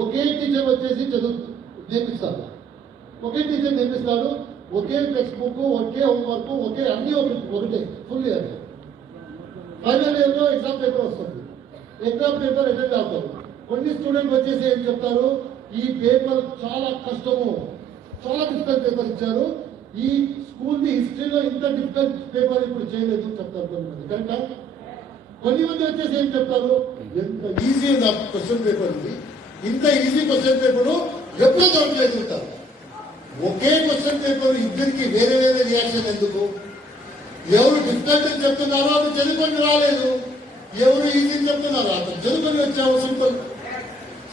ఒకే teacher వచ్చేసి నేర్పిస్తాడు, ఒకే teacher నేర్పిస్తాడు, ఒకే text book, ఒకే homework, ఒకే అన్నీ ఒకటే ఫుల్ ఇయర్. ఫైనల్ ఇయర్లో ఎగ్జామ్ పేపర్ వస్తుంది, ఎగ్జామ్ పేపర్ అటెండ్ అవుతారు. కొన్ని స్టూడెంట్ వచ్చేసి ఏం చెప్తారు, ఈ పేపర్ చాలా కష్టము, చాలా డిఫికల్ట్ పేపర్ ఇచ్చారు, ఈ స్కూల్ హిస్టరీలో ఇంత డిఫికల్ట్ పేపర్ ఇప్పుడు చేయలేదు చెప్తారు కొంతమంది. కరెక్టా? కొన్ని మంది వచ్చేసి ఏం చెప్తారు, ఎంత ఈజీ నా క్వశ్చన్ పేపర్ ఉంది, ఇంత ఈజీ క్వశ్చన్ పేపర్ ఎప్పుడూ దొరకలేదు ఉంటారు. ఒకే క్వశ్చన్ పేపర్ ఇద్దరికి వేరే వేరే రియాక్షన్ ఎందుకు? ఎవరు డిఫికల్ట్ అని చెప్తున్నారో అది చదువుకొని రాలేదు, ఎవరు ఈజీ చెప్తున్నారో అతను చదువుకొని వచ్చావు, సింపుల్.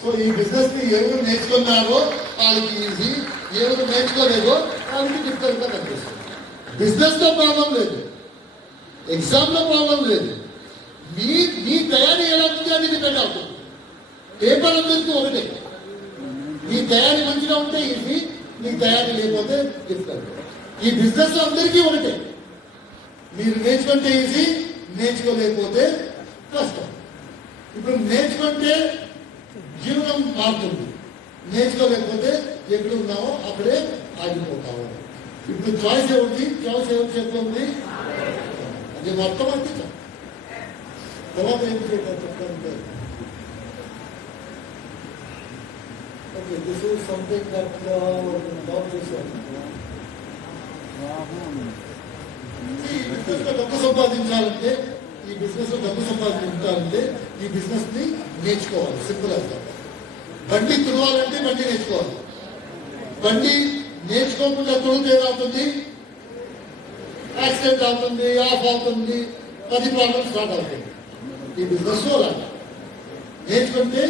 సో ఈ బిజినెస్ ని ఎవరు నేర్చుకున్నారో వాళ్ళకి ఈజీ, ఎవరు నేర్చుకోలేదో వాళ్ళకి డిఫికల్ట్ గా కనిపిస్తుంది. బిజినెస్ లో ప్రాబ్లం లేదు, ఎగ్జామ్ లో ప్రాబ్లం లేదు, మీ తయారీ ఎలా ఉంది అని డిపెండ్ అవుతుంది. పేపర్ అందరికీ ఒకటే, మీ తయారీ మంచిగా ఉంటే ఈజీ, మీ తయారీ లేకపోతే డిఫికల్ట్. ఈ బిజినెస్ లో అందరికీ ఒకటే, మీరు నేర్చుకుంటే ఈజీ, నేర్చుకోలేకపోతే కష్టం. ఇప్పుడు నేర్చుకుంటే జీవనం మారుతుంది, నేర్చుకోలేకపోతే ఎక్కడ ఉన్నామో అక్కడే ఆగిపోతాము. ఇప్పుడు చాయిస్ ఏముంది, చాయిస్ ఎవరి చేతిలో ఉంది, అది మొత్తం అంతే. తర్వాత ఏం చేయాలి చెప్తానంటే, okay, this is something that job చేశాను. బిజినెస్ లో డబ్బు సంపాదించాలంటే, ఈ బిజినెస్ లో డబ్బు సంపాదించాలంటే ఈ బిజినెస్ ని నేర్చుకోవాలి. సింపుల్ అవుతాం. బండి తుడవాలంటే బండి నేర్చుకోవాలి. బండి నేర్చుకోకుండా తుడితే ఏమవుతుంది, యాక్సిడెంట్ అవుతుంది, ఆఫ్ అవుతుంది, 10 ప్రాబ్లమ్స్ స్టార్ట్ అవుతుంది. ఈ బిజినెస్ లో అలా నేర్చుకుంటే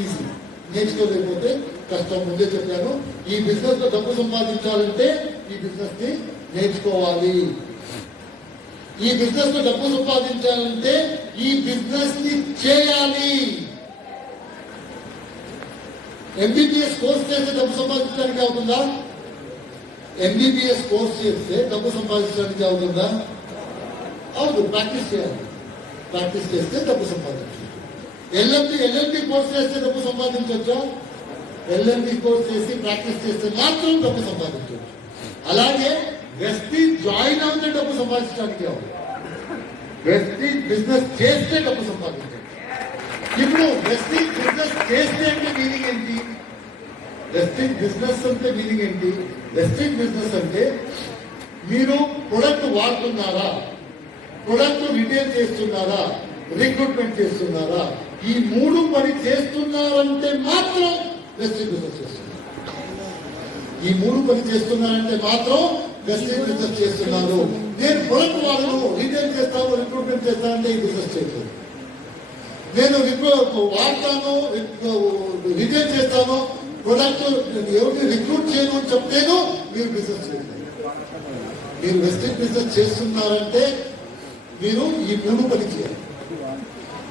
ఈజీ, నేర్చుకోలేకపోతే కష్టం. ముందే చెప్పాను, ఈ బిజినెస్ లో డబ్బు సంపాదించాలంటే ఈ బిజినెస్ ని నేర్చుకోవాలి. ఈ బిజినెస్ లో డబ్బు సంపాదించాలంటే ఈ బిజినెస్ ని చేయాలి. ఎంబీబీఎస్ కోర్స్ చేస్తే డబ్బు సంపాదించడానికి అవుతుందా? ఎంబీబీఎస్ కోర్స్ చేస్తే డబ్బు సంపాదించడానికి అవుతుందా? అవును, ప్రాక్టీస్ చేయాలి. ప్రాక్టీస్ చేస్తే డబ్బు సంపాదించవచ్చు. ఎల్ఎల్బి కోర్స్ చేస్తే డబ్బు సంపాదించవచ్చా? ఎల్ఎల్బి కోర్స్ చేసి ప్రాక్టీస్ చేస్తే మాత్రం డబ్బు సంపాదించవచ్చు. అలాగే వెస్టీజ్ జాయిన్ అవుతే డబ్బు సంపాదించడానికి అవుతుంది. వెస్టీజ్ బిజినెస్ చేస్తే డబ్బు సంపాదించవచ్చు. ఇప్పుడు వెస్టీజ్ బిజినెస్ చేస్తే అంటే మీనింగ్ ఏంటి? వెస్టీజ్ బిజినెస్ అంటే మీనింగ్ ఏంటి? వెస్టీజ్ బిజినెస్ అంటే మీరు ప్రొడక్ట్ వాడుతున్నారా, ప్రొడక్ట్ రిటైల్ చేస్తున్నారా, రిక్రూట్మెంట్ చేస్తున్నారా, ఈ 3 పని చేస్తున్నారంటే మాత్రం వెస్టీజ్ బిజినెస్ చేస్తున్నారు. ఈ 3 పని చేస్తున్నారంటే మాత్రం వెస్టీజ్ బిజినెస్ చేస్తున్నారు. నేను ప్రొడక్ట్ వాడను, రిటైల్ చేస్తాను, రిక్రూట్మెంట్ చేస్తానంటే ఈ బిజినెస్ చేయలేదు. నేను వాడతాను, రిటైల్ చేస్తాను, ప్రొడక్ట్ ఎవరిని రిక్రూట్ చేయను అని చెప్తేనో మీరు బిజినెస్ చేయలేదు. మీరు వెస్టీజ్ బిజినెస్ చేస్తున్నారంటే మీరు ఈ 3 పని చేయాలి.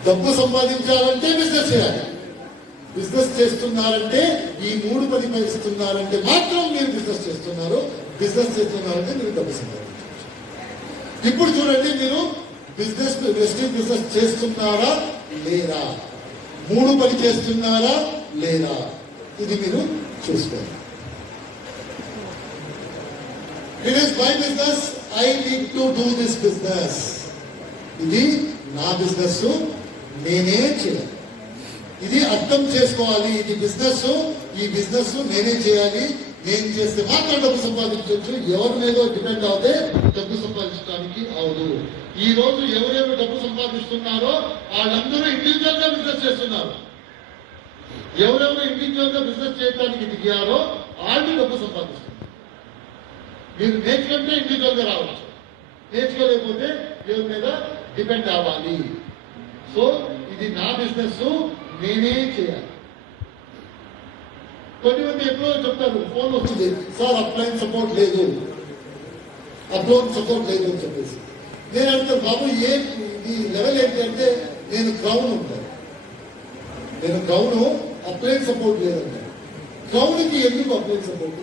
డబ్బు సంపాదించాలంటే బిజినెస్ చేయాలి. బిజినెస్ చేస్తున్నారంటే ఈ 3 పని చేస్తున్నారంటే మాత్రం మీరు బిజినెస్ చేస్తున్నారు. బిజినెస్ చేస్తున్నారంటే మీరు డబ్బు సంపాదించారు. ఇప్పుడు చూడండి, మీరు బిజినెస్ వెస్టీజ్ బిజినెస్ చేస్తున్నారా లేదా, 3 పని చేస్తున్నారా లేదా, ఇది మీరు చూసుకోవాలి. It is my business, I need to do this business. ఇది నా బిజినెస్, నేనే చేయాలి. ఇది అర్థం చేసుకోవాలి. ఇది బిజినెస్, ఈ బిజినెస్ నేనే చేయాలి. నేను చేస్తే మాత్రం డబ్బు సంపాదించవచ్చు. ఎవరి మీద డిపెండ్ అవుతే డబ్బు సంపాదించడానికి అవదు. ఈ రోజు ఎవరెవరు డబ్బు సంపాదిస్తున్నారో వాళ్ళందరూ ఇండివిజువల్ గా బిజినెస్ చేస్తున్నారు. ఎవరెవరు ఇండివిజువల్ గా బిజినెస్ చేయడానికి దిగారో వాళ్ళు డబ్బు సంపాదిస్తున్నారు. మీరు నేర్చుకుంటే ఇండివిజువల్ గా రావచ్చు, నేర్చుకోలేకపోతే ఎవరి మీద డిపెండ్ అవ్వాలి. సో ఇది నా బిజినెస్, నేనే చేయాలి. కొన్ని మంది ఎప్పుడో చెప్తారు, ఫోన్ వచ్చింది, సార్ అప్లైన్ సపోర్ట్ లేదు, అప్లోడ్ సపోర్ట్ లేదు అని చెప్పేసి. నేను అంటాను, బాబు ఈ లెవెల్ ఏంటంటే నేను క్రౌన్ ఉంటాను, నేను క్రౌన్, అప్లైన్ సపోర్ట్ లేదంటాను. క్రౌన్కి ఎందుకు అప్లైన్ సపోర్ట్?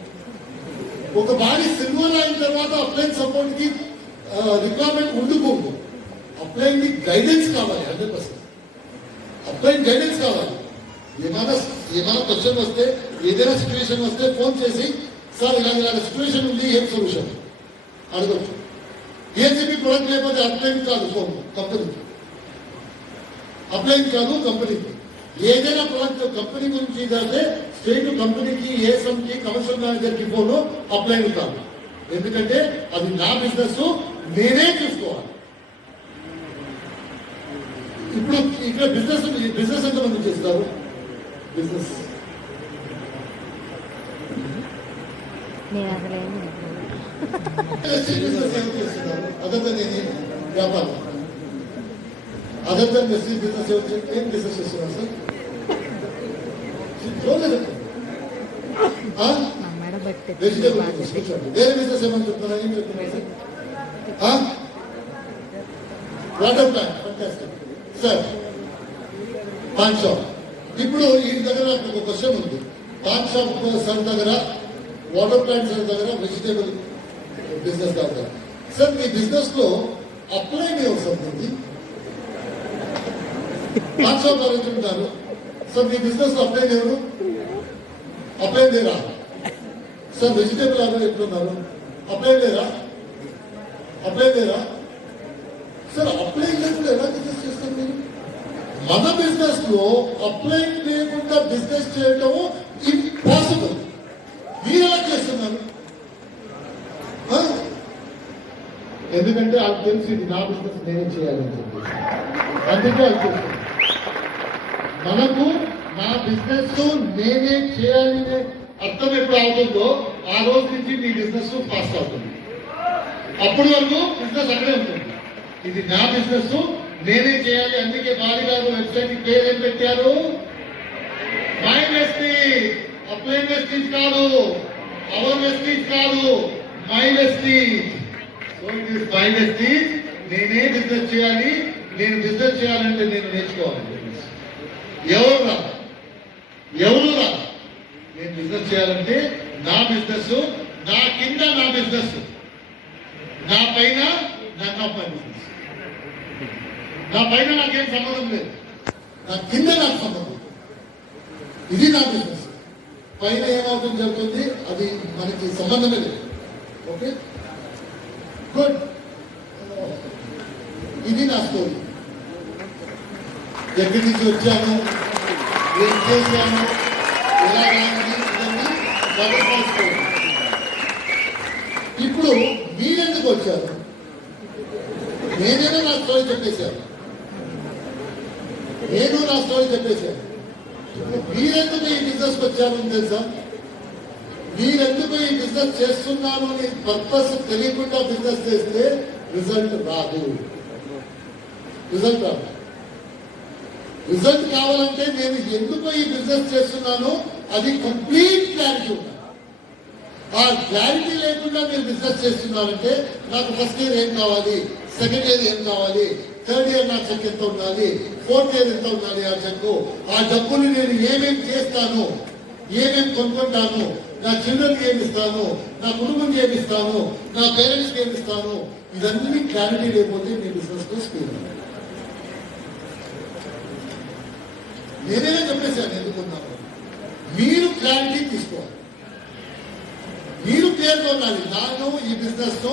ఒక బాడీ సిల్వర్ అయిన తర్వాత అప్లైన్ సపోర్ట్ కి రిక్వైర్మెంట్ ఉండిపోదు. అప్లైన్ కి గైడెన్స్ కావాలి, 100%. అప్లైన్ గైడెన్స్ కావాలి. ఏమైనా క్వశ్చన్ వస్తే, ఏదైనా సిచ్యువేషన్ వస్తే ఫోన్ చేసి సార్ ఇలాంటి సిచ్యువేషన్ ఉంది, ఏం సొల్యూషన్ అడగచ్చు. ఏసీబీ ప్రొడక్ట్ లేకపోతే అప్లైన్ కాదు ఫోన్ కంపెనీకి, అప్లైన్ కాదు కంపెనీకి. ఏదైనా ప్రొడక్ట్ కంపెనీ గురించి అయితే స్టేట్ కంపెనీకి, ఏఎస్ఎంకి, కమర్షియల్ మేనేజర్కి ఫోను అప్లైన్ కాదు. ఎందుకంటే అది నా బిజినెస్, నేనే చూసుకోవాలి. ఇప్పుడు ఇక్కడ బిజినెస్ ఎంతమంది చేస్తారు? బిజినెస్ అదర్ దెన్ ఎనీ వ్యాపారం, అదర్ దెన్ బిజినెస్ ఏం బిజినెస్ చేస్తున్నారు సార్? Vegetable business. వేరే బిజినెస్ ఏమని చెప్తున్నా? ఏం చెప్తున్నారు sir? Water plant. Fantastic sir. Pan shop. ఇప్పుడు ఈ దగ్గర నాకు ఒక క్వశ్చన్ ఉంది. పాన్ షాప్ సార్ దగ్గర, వాటర్ ప్లాంట్ సార్ దగ్గర, వెజిటేబుల్ బిజినెస్ దగ్గర సార్, మీ బిజినెస్ లో అప్లై వస్తుంది. పాన్ షాప్ అడుగుతుంటారు సార్, మీ బిజినెస్ లో అప్లై ఎవరు? అప్లై లేరా సార్? వెజిటేబుల్ ఆర్డర్ ఎట్లున్నారు? అప్లై లేరా? అప్లై లేరా సార్? అప్లై లేకుండా ఎలా బిజినెస్ చేస్తారు మీరు? మన బిజినెస్ లో అప్లై లేకుండా బిజినెస్ చేయటం ఇంపాసిబుల్. మీరు ఎలా చేస్తున్నారు? ఎందుకంటే అది తెలిసి ఇది నా బిజినెస్, నేనే చేయాలని చెప్పి అందుకే అది చేస్తాను. మనకు నా బిజినెస్ నేనే చేయాలని అర్థం ఎప్పుడు అవుతుందో ఆ రోజు నుంచి మీ బిజినెస్ ఫాస్ట్ అవుతుంది. అప్పటి వరకు బిజినెస్ అక్కడే ఉంటుంది. ఇది నా బిజినెస్, నేనే చేయాలి. అందుకే బాలి గారు వెబ్సైట్ పేరు ఏం పెట్టారు? My Vestige. అప్లై వెస్టీజ్ కాదు, అవర్ వెస్టీజ్ కాదు, my Vestige. So it is my Vestige. నేనే బిజినెస్ చేయాలి. నేను బిజినెస్ చేయాలంటే నేను నేర్చుకోవాలి. ఎవరు రా? నేను బిజినెస్ చేయాలంటే నా బిజినెస్, నా కింద నా బిజినెస్, నా పైన నా బిజినెస్. నా పైన నాకేం సంబంధం లేదు, నా కింద నాకు సంబంధం. ఇది నా బిజినెస్. పైన ఏమవుతుంది జరుగుతుంది అది మనకి సంబంధమే లేదు. Okay, good. ఇది నా స్టోరీ. ఎక్కడి నుంచి వచ్చాను, ఏం చేశాను, ఎలా రాయింది, ఇవన్నీ స్టోరీ. ఇప్పుడు మీరెందుకు వచ్చారు? నేనేదో నా స్టోరీ చెప్పేశాను. మీరెందుకు ఈ బిజినెస్ వచ్చారు తెలుసా? మీరెందుకు ఈ బిజినెస్ చేస్తున్నాను అని పర్పస్ తెలియకుండా బిజినెస్ చేస్తే రిజల్ట్ రాదు. రిజల్ట్ కావాలంటే నేను ఎందుకు ఈ బిజినెస్ చేస్తున్నాను అది కంప్లీట్ క్లారిటీ ఉండాలి. ఆ క్లారిటీ లేకుండా మీరు బిజినెస్ చేస్తున్నారంటే నాకు ఫస్ట్ ఇయర్ ఏం కావాలి, సెకండ్ ఇయర్ ఏం కావాలి, థర్డ్ ఇయర్ నా చెక్ ఎంత ఉండాలి, ఫోర్త్ ఇయర్ ఎంత ఉండాలి, ఆ చెక్కు, ఆ డబ్బుని నేను ఏమేం చేస్తాను, ఏమేం కొనుక్కుంటాను, నా చిల్డ్రన్కి ఏమి ఇస్తాను, నా కుటుంబంకి ఏమి ఇస్తాను, నా పేరెంట్స్కి ఏమి ఇస్తాను, ఇదన్నీ క్లారిటీ లేకపోతే మీ బిజినెస్ లో స్పీడ్. నేనే చెప్పేశాను ఎందుకున్నాను. మీరు క్లారిటీ తీసుకోవాలి. మీరు క్లియర్గా ఉండాలి. నేను ఈ బిజినెస్ లో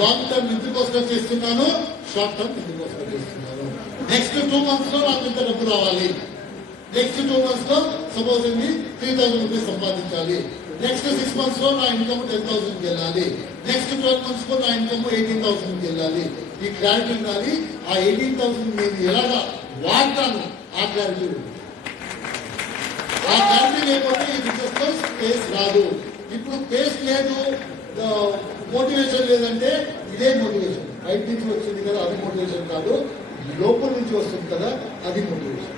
లాంగ్ టర్మ్ ఇందుకోసం చేస్తున్నాను, షార్ట్ టర్మ్ ఇందుకోసం చేస్తున్నాను. నెక్స్ట్ 2 months లో నాకు ఇంత డబ్బు రావాలి. నెక్స్ట్ 2 months లో సపోజ్ 3,000 రూపీస్ సంపాదించాలి. నెక్స్ట్ 6 months లో నా ఇన్కమ్ 10,000 వెళ్ళాలి. నెక్స్ట్ 12 months లో నా ఇన్కమ్ 18,000 వెళ్ళాలి. ఈ క్లారిటీ ఉండాలి. ఆ 18,000 నేను ఎలాగా వాడతాను ఆ క్లారిటీ. ఆ క్లారిటీ లేకపోతే ఈ బిజినెస్ లో స్పేస్ రాదు. ఇప్పుడు పేస్ లేదు, మోటివేషన్ లేదంటే ఇదే మోటివేషన్. బయట నుంచి వచ్చింది కదా అది మోటివేషన్ కాదు, లోపల నుంచి వస్తుంది కదా అది మోటివేషన్.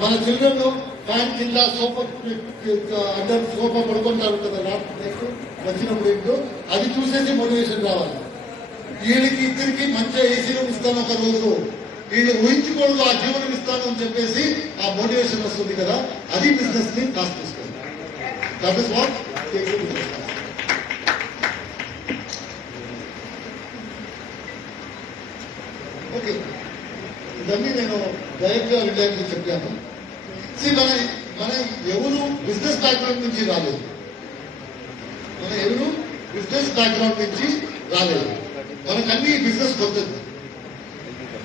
మన చిల్డ్రన్ ఫ్యాన్ కింద సోఫా అండర్ సోఫా పడుకుంటారు కదా నెక్స్ట్ వచ్చినప్పుడు ఏంటో అది చూసేసి మోటివేషన్ రావాలి. వీళ్ళకి ఇద్దరికి మంచి ఏసీ రూమ్ ఇస్తాను ఒక రోజు, వీళ్ళు ఊహించుకోడు ఆ జీవనం ఇస్తాను అని చెప్పేసి ఆ మోటివేషన్ వస్తుంది కదా, అది బిజినెస్ ని కాస్ట్ తీసుకోండి. That is what takes business. Okay, ఇవన్నీ నేను డైరెక్ట్ గా విద్యార్థులకు చెప్పాను. మన మన ఎవరు బిజినెస్ బ్యాక్గ్రౌండ్ నుంచి రాలేదు, మన ఎవరు బిజినెస్ బ్యాక్గ్రౌండ్ నుంచి రాలేదు, మనకన్నీ బిజినెస్ కొత్తది.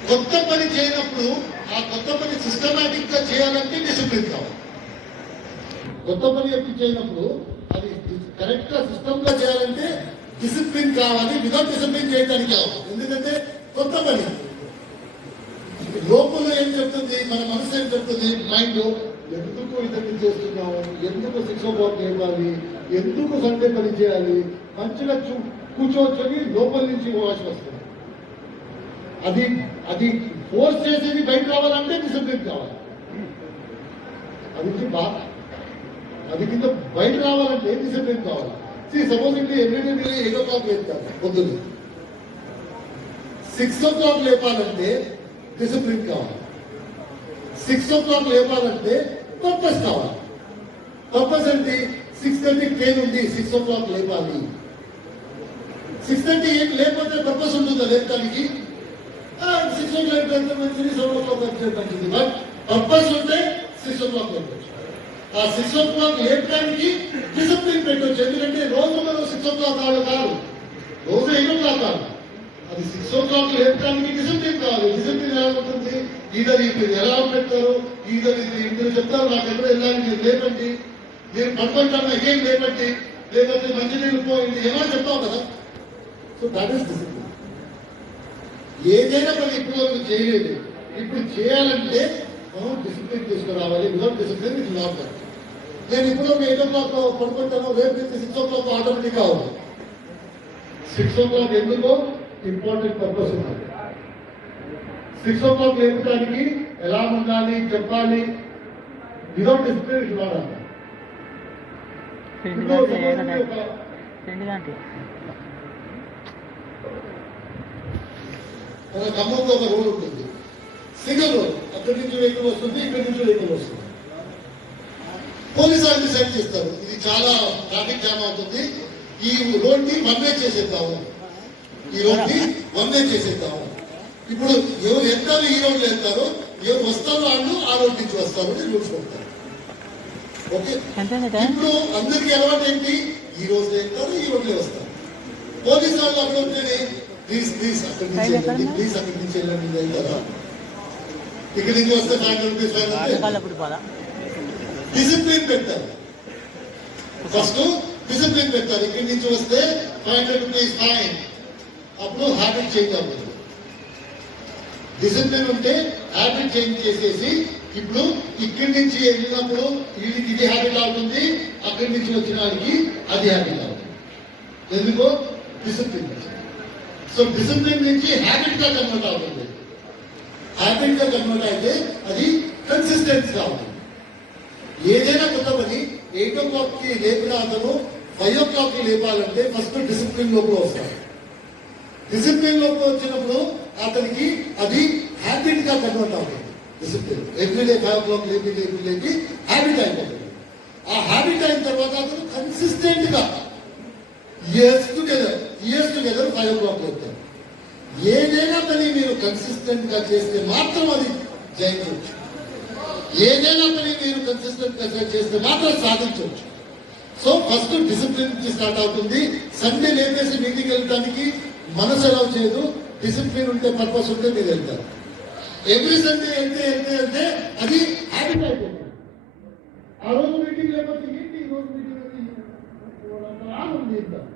కొత్త పని చేయనప్పుడు ఆ కొత్త పని సిస్టమేటిక్ గా చేయాలంటే డిసిప్లిన్ కావాలి. కొత్త పని ఎప్పుడు చేయనప్పుడు అది కరెక్ట్ గా సిస్టమ్ గా చేయాలంటే డిసిప్లిన్ కావాలి. వితౌట్ డిసిప్లిన్ చేయడానికి కావాలి. ఎందుకంటే కొత్త పని లోపల ఏం చెప్తుంది, మన మనసు ఏం చెప్తుంది, మైండ్ ఎందుకు ఇతన్ని చేస్తున్నాము, ఎందుకు 6 o'clock లేవాలి, ఎందుకు సండే పని చేయాలి, మంచిగా కూర్చోవచ్చని లోపల నుంచి వాయిస్ వస్తుంది. అది అది ఫోర్స్ చేసేది బయట రావాలంటే డిసిప్లిన్ కావాలి. అది కింద బయట రావాలంటే డిసిప్లిన్ కావాలి. సపోజ్ ఇంటి ఎవ్రీడే మీరు 8 o'clock లేపుతారు పొద్దున్న, 6 o'clock లేపాలంటే డిసిప్లిన్ కావాలి. 6 o'clock లేపాలంటే పర్పస్ కావాలి. పర్పస్ అంటే 6:30 ట్రైన్ ఉంది, 6 o'clock లేపాలి. 6:30 లేకపోతే పర్పస్ ఉంటుందా లేపడానికి? 6 o'clock లేకపోతే మంచిది, 7 o'clock లేకపోతే మంచిది. బట్ పర్పస్ ఉంటే 6 o'clock లేపచ్చు. ఆ 6 o'clock లేపడానికి డిసిప్లిన్ పెట్టవచ్చు. ఎందుకంటే రోజు మనం 6 o'clock కాదు, రోజు 8 o'clock కాదు. అది 6 o'clock లేపడానికి డిసిప్లిన్ కావాలి. డిసిప్లిన్ ఎలా ఉంటుంది? ఈధర్ ఇప్పుడు ఎలా పెడతారు, ఈధర్ ఇప్పుడు చెప్తారు నాకు ఎక్కడ వెళ్ళాలి, మీరు లేపండి, మీరు పడుకుంటాను ఏం లేపండి, లేకపోతే మంచినీళ్ళు పోయింది ఏమో చెప్తావు కదా. So that is discipline. ఏదైనా మనం ఇప్పుడు వరకు చేయలేదు, ఇప్పుడు చేయాలంటే మనం డిసిప్లిన్ తీసుకురావాలి. వితౌట్ డిసిప్లిన్ ఇది నాట్. నేను ఇప్పుడు 8 o'clock పడుకుంటాను, రేపు 6 o'clock ఆటోమేటిక్ గా అవుతుంది. 6 o'clock ఎందుకో ఇంపార్టెంట్ పర్పస్ ఉన్నది. 6 o'clock లేపడానికి ఎలా ఉండాలి చెప్పాలి. వితౌట్ డిసిప్లిన్ ఇది నాట్. మన ఖమ్మంలో ఒక రోడ్ ఉంటుంది, సింగిల్ రోడ్. అక్కడి నుంచి వెహికల్ వస్తుంది, ఇక్కడి నుంచి వెహికల్ వస్తుంది. పోలీసు వాళ్ళు డిసైడ్ చేస్తారు ఇది చాలా ట్రాఫిక్ జామ్ అవుతుంది, ఈ రోడ్ ని 1 way చేసేద్దాము, ఈ రోడ్ ని 1 way చేసేద్దాము. ఇప్పుడు ఎవరు వెళ్తారు ఈ రోడ్లు వెళ్తారు, ఎవరు వస్తారు వాళ్ళు ఆ రోడ్ నుంచి వస్తారు అని రూల్స్ పెడతారు. ఓకే, ఇప్పుడు అందరికీ అలవాటు ఏంటి, ఈ రోజు వెళ్తారు ఈ రోడ్లే వస్తారు. పోలీసు వాళ్ళు అక్కడ ఉంటేనే ప్లీజ్ ప్లీజ్ అక్కడి నుంచి వెళ్ళండి, ప్లీజ్ అక్కడి నుంచి వెళ్ళండి వెళ్తారా, ఇక్కడి నుంచి వస్తే 500 రూపీస్ ఫైన్. డిసిప్లిన్ పెట్టారు, ఫస్ట్ డిసిప్లిన్ పెట్టారు. ఇక్కడి నుంచి వస్తే 500 రూపీస్ ఫైన్. అప్పుడు హ్యాబిట్ చేంజ్ అవుతుంది. డిసిప్లిన్ ఉంటే హ్యాబిట్ చేంజ్ చేసేసి ఇప్పుడు ఇక్కడి నుంచి వెళ్ళినప్పుడు వీళ్ళకి ఇది హ్యాబిట్ అవుతుంది, అక్కడి నుంచి వచ్చిన వాడికి అది హ్యాబిట్ అవుతుంది. ఎందుకో డిసిప్లిన్. సో డిసిప్లిన్ నుంచి హ్యాబిట్ గా కన్వర్ట్ అవుతుంది. హ్యాబిట్ గా కన్వర్ట్ అయితే అది కన్సిస్టెన్స్ గా ఉంటుంది. ఏదైనా కొత్త పని 8 o'clock కి లేపిన అతను 5 o'clock కి లేపాలంటే ఫస్ట్ డిసిప్లిన్ లోపల వస్తాడు. డిసిప్లిన్ లోపల వచ్చినప్పుడు అతనికి అది హ్యాబిట్ గా కన్వర్ట్ అవుతుంది. డిసిప్లిన్ ఎవ్రీడే 5 o'clock లేపి హ్యాబిట్ అయిపోతుంది. ఆ హ్యాబిట్ అయిన తర్వాత అతను కన్సిస్టెంట్ గా ఇయర్స్ టుగెదర్ 5 o'clock లేపుతారు. ఏదైనా పని మీరు కన్సిస్టెంట్ గా చేస్తే మాత్రం అది జయించవచ్చు. ఏదైనా పని మీరు కన్సిస్టెంట్ గా చేస్తే మాత్రం సాధించవచ్చు. సో ఫస్ట్ డిసిప్లిన్ నుంచి స్టార్ట్ అవుతుంది. సండే లేపేసి మీటింగ్ వెళ్ళడానికి మనసు అలౌ చేయదు. డిసిప్లిన్ ఉంటే పర్పస్ ఉంటే మీరు వెళ్తారు. ఎవ్రీ సండే వెళ్తే అది హ్యాబిట్ అయిపోతుంది. ఆ రోజు మీటింగ్ లేకపోతే ఏంటి, ఈ రోజు మీటింగ్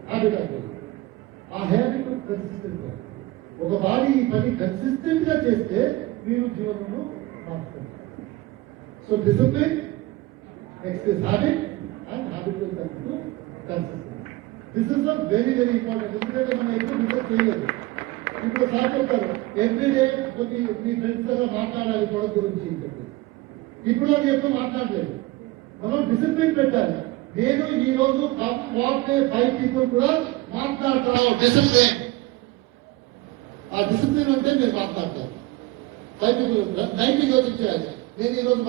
హ్యాబిట్ అయిపోతుంది. ఆ హ్యాబిట్ కన్సిస్టెంట్ గా ఒక బాడీ ఈ పని కన్సిస్టెంట్ గా చేస్తే మీరు జీవనంలో మార్చుకుంటారు. So discipline next is habit and habit will come to consistency. This is a very very important. ఎందుకంటే మనం ఎప్పుడు డిసైడ్ చేయలేదు. ఇప్పుడు సార్ చెప్తారు ఎవ్రీడే మీ ఫ్రెండ్స్ దగ్గర మాట్లాడాలి ప్రొడక్ట్ గురించి చెప్పి. ఇప్పుడు అది ఎప్పుడు మాట్లాడలేదు. మనం డిసిప్లిన్ పెట్టాలి. నేను ఈ రోజు 5 people కూడా మాట్లాడతాను. డిసిప్లిన్, ఆ డిసిప్లిన్ ఉంటే మీరు మాట్లాడతారు. 5 people 90 యోచించాలి. నేను ఈ రోజు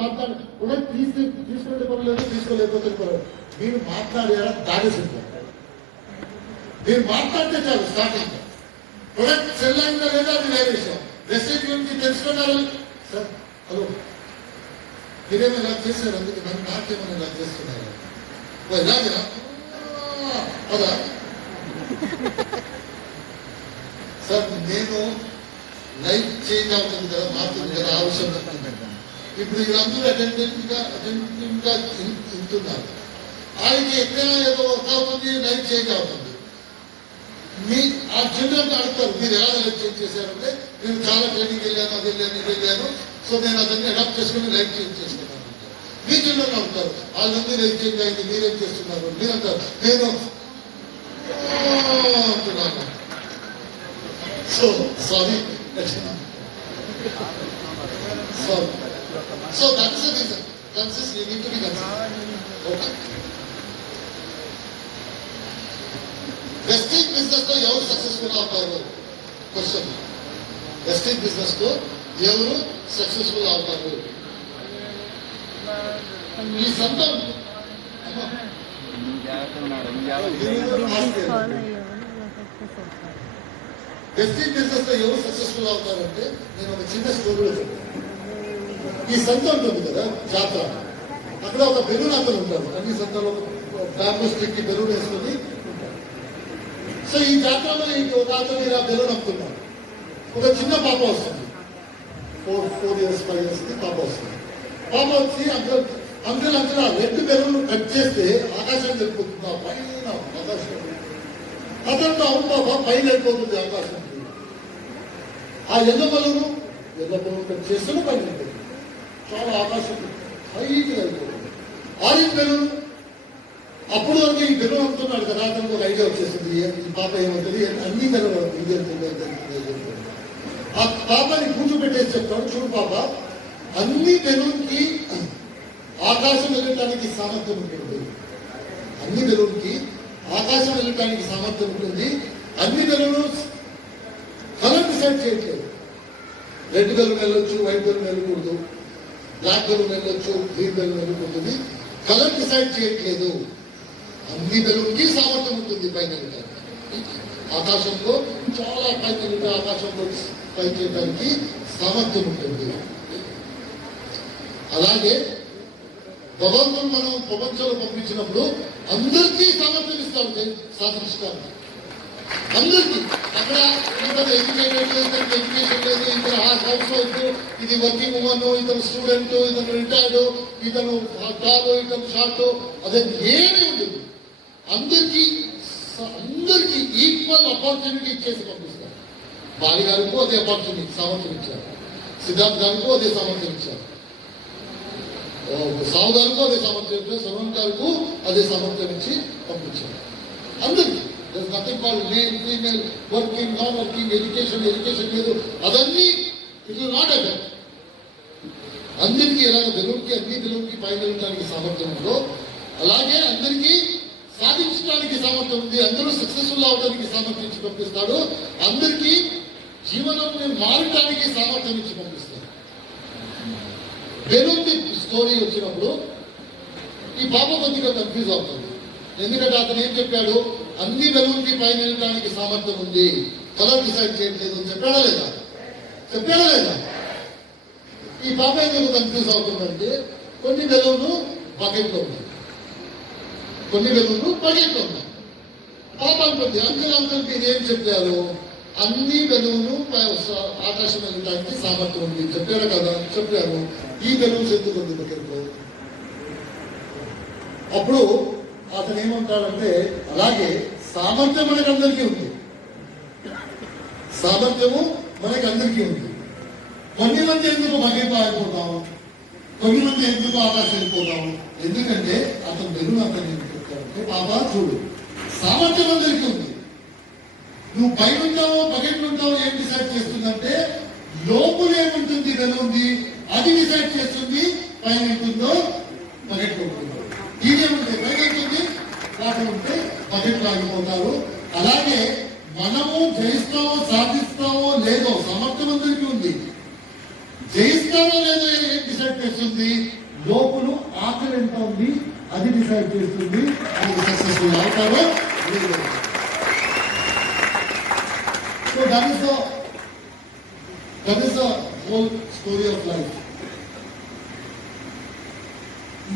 కూడా తీసుకుంటే పర్లేదు, తీసుకోలేకపోతే పర్లేదు. మీరు మాట్లాడారా దాగేసింది. మీరు మాట్లాడితే చాలు. స్టార్టింగ్ ప్రొడక్ట్ సెల్ అయిందా లేదా అది వేరే విషయం. మెసేజ్ గురించి తెలుసుకున్నారు సార్, హలో మీరేమో ఇలా చేశారు, అందుకే నాకేమో ఇలా చేస్తున్నారు. ఇలాగేనా అదా సార్? నేను లైఫ్ చేంజ్ అవుతుంది కదా, మారుతుంది కదా, ఆ విషయం ఇప్పుడు వీళ్ళందరూ అటెంటివ్గా వింటున్నారు. ఆయనకి ఎక్కడైనా ఏదో వర్క్ అవుతుంది, లైఫ్ చేంజ్ అవుతుంది. మీ ఆ చిల్డ్రన్ అడుగుతారు, మీరు ఎలా లైఫ్ చేంజ్ చేశారంటే నేను చాలా ట్రైనింగ్ వెళ్ళాను, అది వెళ్ళాను, ఇది వెళ్ళాను, సో నేను అతన్ని అడాప్ట్ చేసుకుని లైఫ్ చేంజ్ చేసుకున్నాను. మీ చిల్డ్రన్ అడుగుతారు, వాళ్ళందరూ లైఫ్ చేంజ్ అయింది, మీరేం చేస్తున్నారు? మీరంటారు నేను అంటున్నాను. So sorry, so that is the reason. That is you need to be considered. Okay, వెస్టింగ్ బిజినెస్ లో ఎవరు సక్సెస్ఫుల్ అవుతారు? క్వశ్చన్. వెస్టింగ్ బిజినెస్ లో ఎవరు సక్సెస్ఫుల్ అవుతారు? ఈ సంతం వెస్టింగ్ బిజినెస్ లో ఎవరు సక్సెస్ఫుల్ అవుతారంటే నేను ఒక చిన్న స్టోరీలో చెప్తాను. ఈ సంత ఉంటుంది కదా, జాతర, అక్కడ ఒక బెలూన్ అతను ఉంటాడు. అన్ని సంతలో బ్యాంబూ స్టిక్ కి బెలూన్ వేసుకుని ఉంటాడు. సో ఈ జాతరలో ఒక అతను ఇలా బెలూన్ అమ్ముతున్నాడు. ఒక చిన్న పాప వస్తుంది, 4 years 5 years పాప వస్తుంది. పాప వచ్చి అంకుల్ ఆ రెడ్ బెలూన్ కట్ చేస్తే ఆకాశం వెళ్ళిపోతుంది, ఆ పైన ఆకాశం. అతను అవును పాప, పైన వెళ్ళిపోతుంది ఆకాశం. ఆ ఎల్లో బెలూన్ కట్ చేస్తేనే పైన వెళ్ళిపోతుంది, చాలా ఆకాశం హైట్ వెళ్ళిపోతుంది. ఆరెంజ్ బెలూన్, అప్పుడు వరకు ఈ బెలూన్ అమ్ముతున్నాడు కదా, అతనికి ఒక ఐడియా వచ్చేసింది, ఈ పాప ఏమవుతుంది, అన్ని బెలూన్ ఇది ఆ పాపని కూర్చోబెట్టేసి చెప్తాడు, చూడు పాప, అన్ని బెలూన్ కి ఆకాశం వెళ్ళటానికి సామర్థ్యం ఉంటుంది. అన్ని బెలూన్ కి ఆకాశం వెళ్ళటానికి సామర్థ్యం ఉంటుంది. అన్ని బెలూన్ కలర్ డిసైడ్ చేయట్లేదు. రెడ్ బెలూన్ వెళ్ళొచ్చు, వైట్ బెలూన్ వెళ్ళకూడదు, బ్లాక్ బెలూన్ వెళ్ళొచ్చు, గ్రీన్ బెలూన్ వెళ్ళకూడదు. కలర్ డిసైడ్ చేయట్లేదు. అన్ని బెలూన్ కి సామర్థ్యం ఉంటుంది పైన వెళ్ళడానికి. ఆకాశంలో చాలా పైన వెళ్ళి ఆకాశంలో పై చేయడానికి సామర్థ్యం ఉంటుంది. అలాగే భగవంతుడు మనం ప్రపంచంలో పంపించినప్పుడు అందరికీ సామర్థ్యం ఇస్తాడు, సాధించడానికి అందరికీ. అక్కడ ఇతను ఎడ్యుకేటెడ్, ఇతనికి ఎడ్యుకేషన్ లేదు, ఇతను హౌస్ వైఫ్, ఇది వర్కింగ్ ఉమెన్, ఇతను స్టూడెంట్, ఇతను రిటైర్డ్, ఇతను టాల్, ఇతను షార్ట్, అదే ఏమీ ఉండదు. అందరికీ ఈక్వల్ ఆపర్చునిటీ ఇచ్చేసి పంపిస్తారు. బాలి గారికి అదే ఆపర్చునిటీ సామర్థ్యం ఇచ్చారు, సిద్ధార్థ్ గారికి అదే సామర్థ్యం ఇచ్చారు, సావు గారికి అదే సామర్థ్యం ఇచ్చారు, సర్వం గారికి అదే సామర్థ్యం ఇచ్చి పంపించారు. అందరికీ nothing called male, female, working, non working, education లేదు, అదన్నీ ఇట్ విల్ నాట్ ఎఫెక్ట్. అందరికీ ఎలాగ బెలూన్కి అన్ని బెలూన్కి పైన వెళ్ళడానికి సామర్థ్యం ఉందో అలాగే అందరికీ సాధించడానికి సామర్థ్యం ఉంది. అందరూ సక్సెస్ఫుల్ అవడానికి సామర్థ్యం ఇచ్చి పంపిస్తాడు. అందరికీ జీవనం మారటానికి సామర్థ్యం ఇచ్చి పంపిస్తాడు. బెలూన్ స్టోరీ వచ్చినప్పుడు ఈ పాప కొద్దిగా కన్ఫ్యూజ్ అవుతుంది. ఎందుకంటే అతను ఏం చెప్పాడు, అన్ని బెలూన్కి పైన వెళ్ళడానికి సామర్థ్యం ఉంది, కలర్ డిసైడ్ చేయట్లేదు అని చెప్పాడా లేదా? ఈ పాప ఎందుకు కన్ఫ్యూజ్ అవుతుందంటే కొన్ని బెలూన్లు బకెట్లో ఉన్నాయి, కొన్ని బెలూన్లు బకెట్లో ఉన్నాయి. పాప అంటుంది, అంకుల్ మీరు ఏం చెప్పారు, అన్ని బెలూన్లు ఆకాశం వెళ్ళడానికి సామర్థ్యం ఉంది చెప్పారు కదా. చెప్పారు, ఈ బెలూన్స్ ఎందుకు ఉంది బకెట్లో? అప్పుడు అతను ఏమంటాడంటే, అలాగే సామర్థ్యం మనకందరికీ ఉంది, సామర్థ్యము మనకందరికీ ఉంది. కొన్ని మంది ఎందుకు బకెట్లో ఆగిపోతాము, కొన్ని మంది ఎందుకు ఆకాశం వెళ్ళిపోతాము? ఎందుకంటే అతను బెలూన్ అతను ఏం చెప్తాడంటే, బాబా చూడు, సామర్థ్యం అందరికీ ఉంది, నువ్వు పైన ఉంటావో బకెట్లు ఉంటావో ఏం డిసైడ్ చేస్తుందంటే లోపల ఏముంటుంది బెలూన్ది, అది డిసైడ్ చేస్తుంది పైన ఉంటుందో బకెట్లో ఉంటుందో. ఇదేముంటే పైన ఉంటుంది, వాటర్ ఉంటే బకెట్లు ఆగిపోతారు. అలాగే మనము జయిస్తామో సాధిస్తామో లేదో సామర్థ్యం అందరికీ ఉంది, జయిస్తామో లేదో ఏం డిసైడ్ చేస్తుంది, లోపల ఆకలి ఎంత ఉంది అది డిసైడ్ చేస్తుంది, అది సక్సెస్ఫుల్ అవుతారో లేదో. So that is the whole story of life.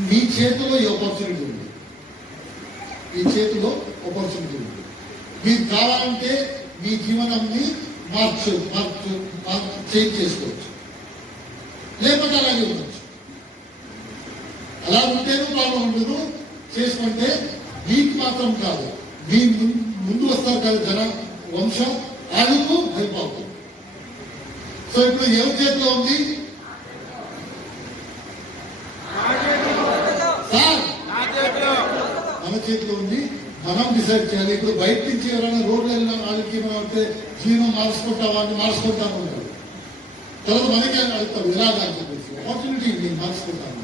మీ చేతిలో ఈ ఆపర్చునిటీ ఉంది, మీ చేతిలో ఆపర్చునిటీ ఉంది. మీరు కావాలంటే మీ జీవనాన్ని చేంజ్ చేసుకోవచ్చు, లేకపోతే అలాగే ఉండొచ్చు. అలా ఉంటేనూ ప్రాబ్లం ఉండదు. చేసుకుంటే మీకు మాత్రం కాదు, మీ ముందు వస్తారు కదా జన వంశం, వాళ్ళకు హెల్ప్ అవుతుంది. సో ఇప్పుడు ఎవరి చేతిలో ఉంది సార్? మన చేతిలో ఉంది. మనం డిసైడ్ చేయాలి. ఇప్పుడు బయట నుంచి ఎవరైనా రోడ్లు వెళ్ళిన వాళ్ళకి మనం అంటే జీవనం మార్చుకుంటామా అని మార్చుకుంటాము ఉంటారు. తర్వాత మనకే అడుగుతారు ఎలాగా అని చెప్పేసి. ఆపర్చునిటీ నేను మార్చుకుంటాను.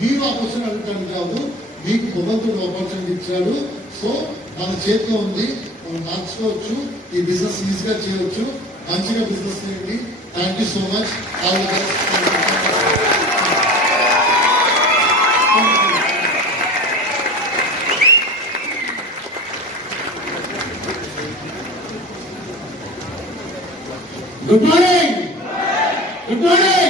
మీరు ఆపర్చునిటీ అడుగుతాను కాదు, మీకు భగవంతుడు ఆపర్చునిటీ ఇచ్చాడు. సో మన చేతిలో ఉంది, మనం మార్చుకోవచ్చు. ఈ బిజినెస్ ఈజీగా చేయవచ్చు. మంచిగా బిజినెస్ చేయండి. Thank you so much. All the best. Good morning. Good morning.